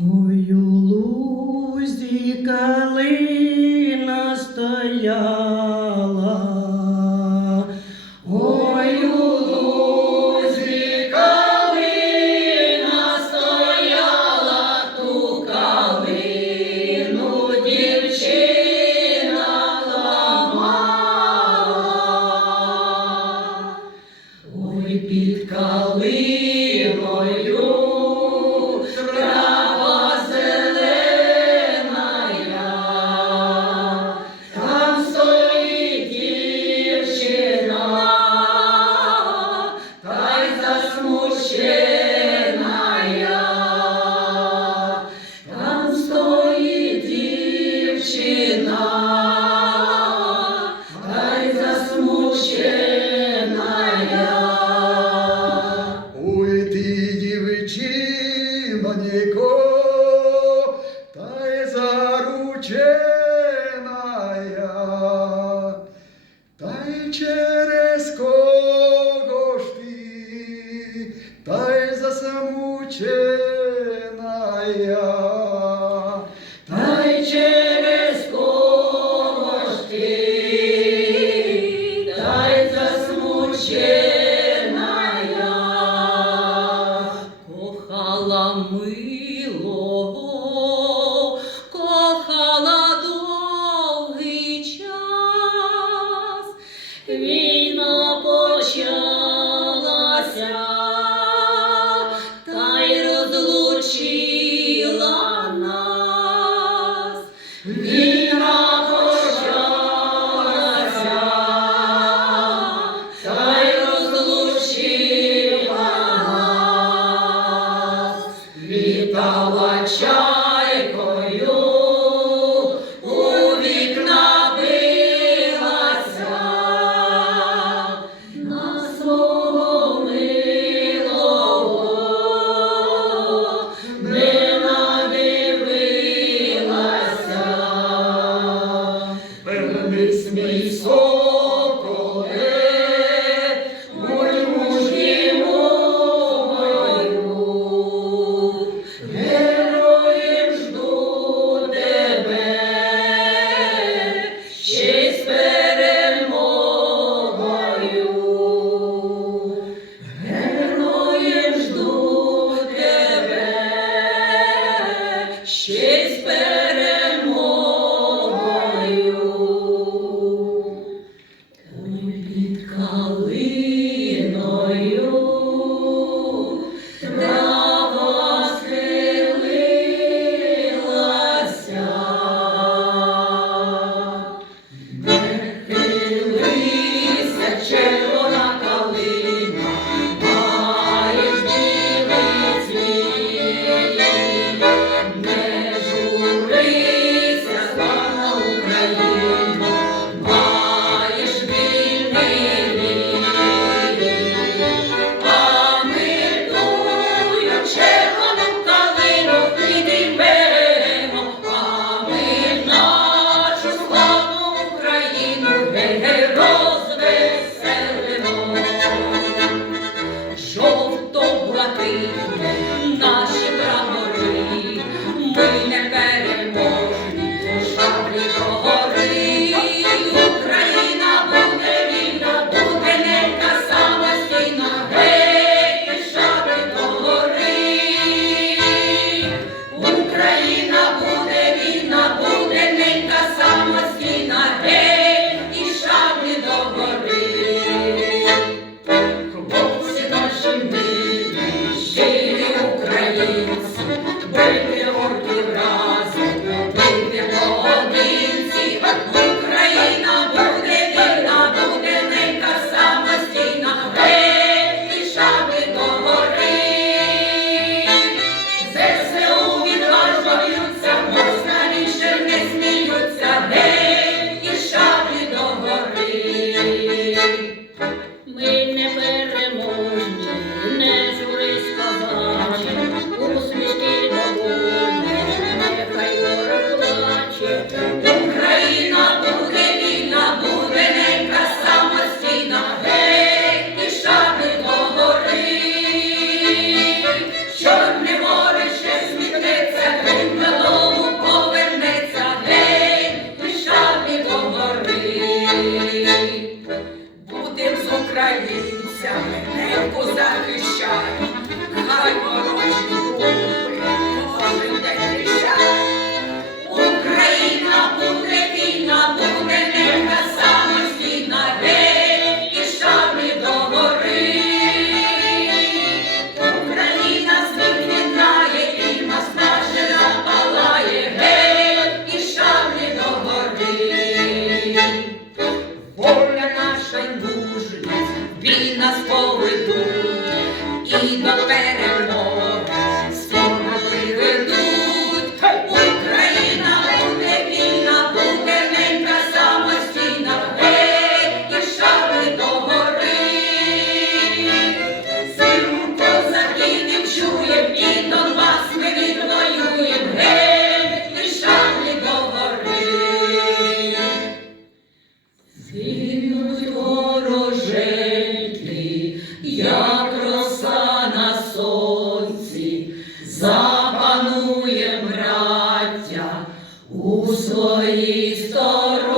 Ой, у лузі калина стояла. Sim. Бій своїй стороні.